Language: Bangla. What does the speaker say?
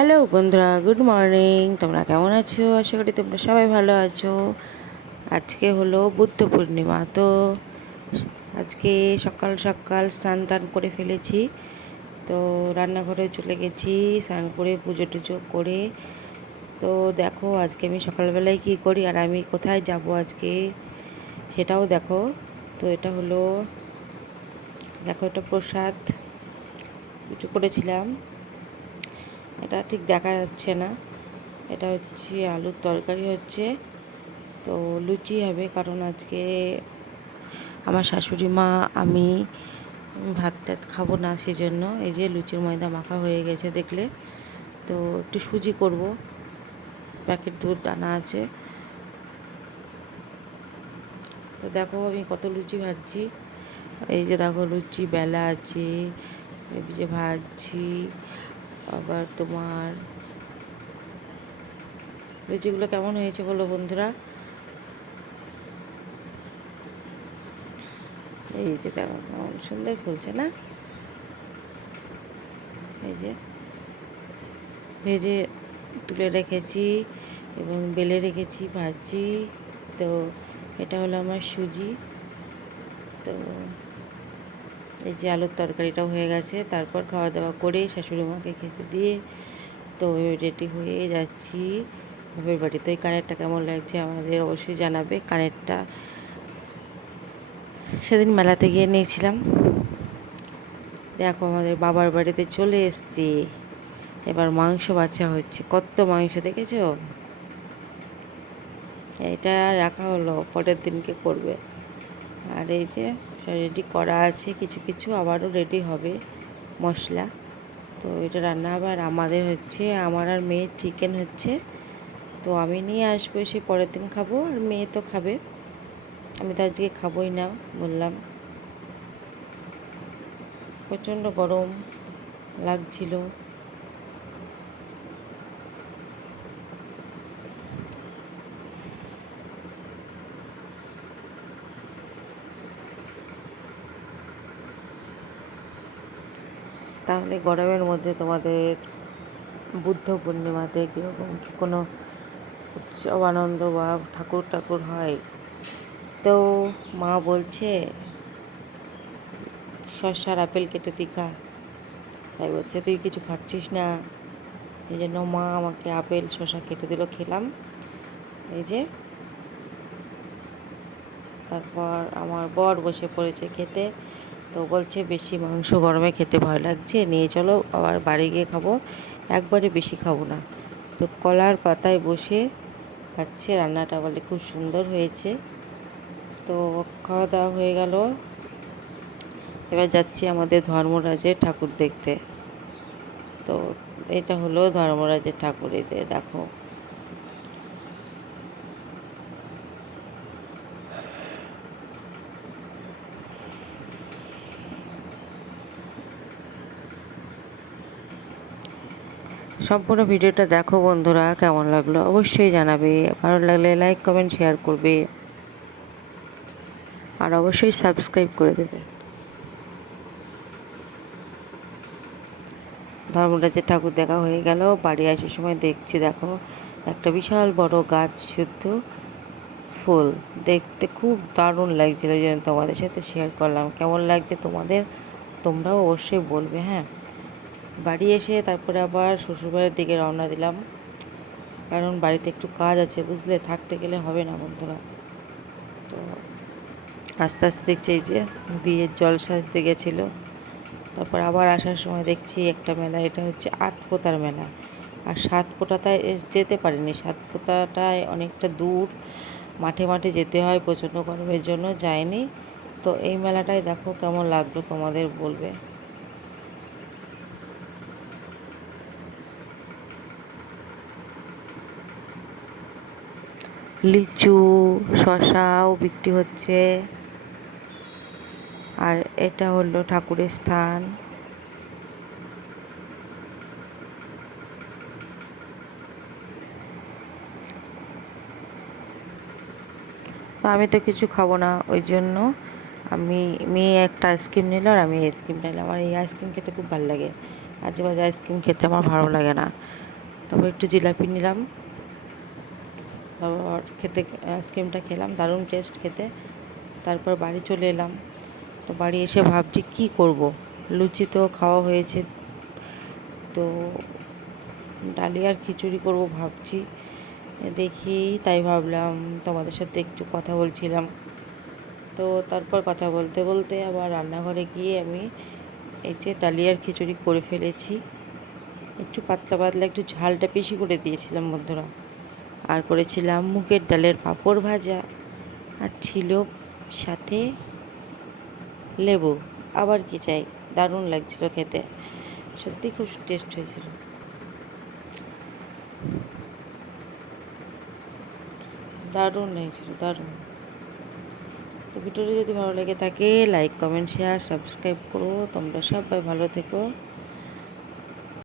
হ্যালো বন্ধুরা, গুড মর্নিং। তোমরা কেমন আছো? আশা করি তোমরা সবাই ভালো আছো। আজকে হলো বুদ্ধ পূর্ণিমা, তো আজকে সকাল সকাল স্নান টান করে ফেলেছি। তো রান্নাঘরে চলে গেছি, স্নান করে পুজো টুজো করে। তো দেখো আজকে আমি সকালবেলায় কী করি আর আমি কোথায় যাব আজকে সেটাও দেখো। তো এটা হলো, দেখো এটা প্রসাদ, কিছু করেছিলাম। এটা ঠিক দেখা যাচ্ছে না। এটা হচ্ছে আলুর তরকারি হচ্ছে। তো লুচি হবে কারণ আজকে আমার শাশুড়ি মা, আমি ভাত টাত খাব না সেই জন্য এই যে লুচির ময়দা মাখা হয়ে গেছে দেখলে। তো একটু সুজি করব। প্যাকেট দুধ দানা আছে। তো দেখো আমি কত লুচি ভাজছি। এই যে দেখো লুচি, বেলা আছে, এই যে ভাজছি। আবার তোমার লুচিগুলো কেমন হয়েছে বলো বন্ধুরা? এই যে কেমন সুন্দর ফুলছে না? এই যে ভেজে তুলে রেখেছি এবং বেলে রেখেছি ভাজি তো এটা হলো আমার সুজি। তো এই যে আলুর তরকারিটাও হয়ে গেছে, তারপর খাওয়া দাওয়া করে শাশুড়ি মাকে খেতে দিয়ে তো রেডি হয়ে যাচ্ছি। বাপের বাড়িতে ওই কানেরটা কেমন লাগছে আমাদের অবশ্যই জানাবে। কানেরটা সেদিন মেলাতে গিয়ে নিয়েছিলাম। দেখো আমাদের বাবার বাড়িতে চলে এসছি। এবার মাংস বাছা হচ্ছে। কত মাংস দেখেছ? এটা রাখা হলো, পরের দিনকে করবে। আর এই যে রেডি করা আছে, কিছু কিছু আবারও রেডি হবে মশলা। তো এটা রান্না আবার আমাদের হচ্ছে, আমার আর মেয়ের চিকেন হচ্ছে। তো আমি নিয়ে আসব, সে পরের দিন খাব, আর মেয়ে তো খাবে। আমি তো আজকে খাবোই না, বললাম। প্রচণ্ড গরম লাগছিল। তাহলে গরমের মধ্যে তোমাদের বুদ্ধ পূর্ণিমাতে কীরকম কোনো উৎসব, আনন্দ বা ঠাকুর ঠাকুর হয়? তো মা বলছে শসার আপেল কেটে দিখা তাই বলছে, তুই কিছু খাচ্ছিস না? এই জন্য মা আমাকে আপেল, শসা কেটে দিল, খেলাম। এই যে, তারপর আমার বর বসে পড়েছে খেতে। তো বলছে, বেশি মাংস গরমে খেতে ভয় লাগছে, নিয়ে চলো, আবার বাড়ি গিয়ে খাব। একবারে বেশি খাব না। তো কলার পাতায় বসে খাচ্ছে, রান্নাটা বলে খুব সুন্দর হয়েছে। তো খাওয়া দাওয়া হয়ে গেল। এবার যাচ্ছি আমাদের ধর্মরাজের ঠাকুর দেখতে। তো এটা হলো ধর্মরাজের ঠাকুর এতে দেখো। সম্পূর্ণ ভিডিওটা দেখো বন্ধুরা, কেমন লাগল অবশ্যই জানাবে। ভালো লাগলে লাইক কমেন্ট শেয়ার করবে। আর অবশ্যই সাবস্ক্রাইব করে দেবে। ধর্মরাজের ঠাকুর দেখা হয়ে গেল, বাড়ি আসার সময় দেখছি, দেখো, একটা বিশাল বড় গাছ, শুদ্ধ ফুল। দেখতে খুব দারুণ লাগছিল জন্য তোমাদের সাথে শেয়ার করলাম। কেমন লাগছে তোমাদের? তোমরাও অবশ্যই বলবে হ্যাঁ। বাড়ি এসে তারপরে আবার শ্বশুরবাড়ির দিকে রওনা দিলাম। কারণ বাড়িতে একটু কাজ আছে, বুঝলে? থাকতে গেলে হবে না বন্ধুরা। তো আস্তে আস্তে দেখছি এই যে বিয়ের জল সাজতে গেছিল। তারপর আবার আসার সময় দেখছি একটা মেলা, এটা হচ্ছে আট পোতার মেলা। আর সাত পোতাটায় যেতে পারিনি। সাত পোতাটায় অনেকটা দূর। মাঠে মাঠে যেতে হয়, প্রচণ্ড গরমের জন্য যায়নি তো এই মেলাটাই দেখো কেমন লাগল তোমাদের বলবে। লিচু শশাও বিক্রি হচ্ছে। আর এটা হলো ঠাকুরের স্থান। তো আমি তো কিছু খাব না, ওই জন্য আমি মেয়ে একটা আইসক্রিম নিল আর আমি আইসক্রিম নিলাম। আমার এই আইসক্রিম খেতে খুব ভালো লাগে। আজে বাজে আইসক্রিম খেতে আমার ভালো লাগে না। তবে একটু জিলাপি নিলাম। খেতে আইসক্রিমটা খেলাম, দারুণ টেস্ট খেতে। তারপর বাড়ি চলে এলাম। তো বাড়ি এসে ভাবছি কি করব? লুচি তো খাওয়া হয়েছে। তো ডালিয়ার খিচুড়ি করব ভাবছি। দেখি, তাই ভাবলাম তোমাদের সাথে একটু কথা বলছিলাম। তো তারপর কথা বলতে বলতে আবার রান্নাঘরে গিয়ে আমি এই যে ডালিয়ার খিচুড়ি করে ফেলেছি। একটু পাতলা পাতলা, একটু ঝালটা বেশি করে দিয়েছিলাম বন্ধুরা। আর করেছিলাম মুগের ডালের পাঁপড় ভাজা আর ছিল সাথে লেবু। আবার কি চাই? দারুণ লাগছিল খেতে। সত্যি খুব টেস্ট হয়েছিল। দারুণ হয়েছিল দারুণ। ভিডিওটা যদি ভালো লেগে থাকে লাইক কমেন্ট শেয়ার সাবস্ক্রাইব করো। তোমরা সবাই ভালো থেকো।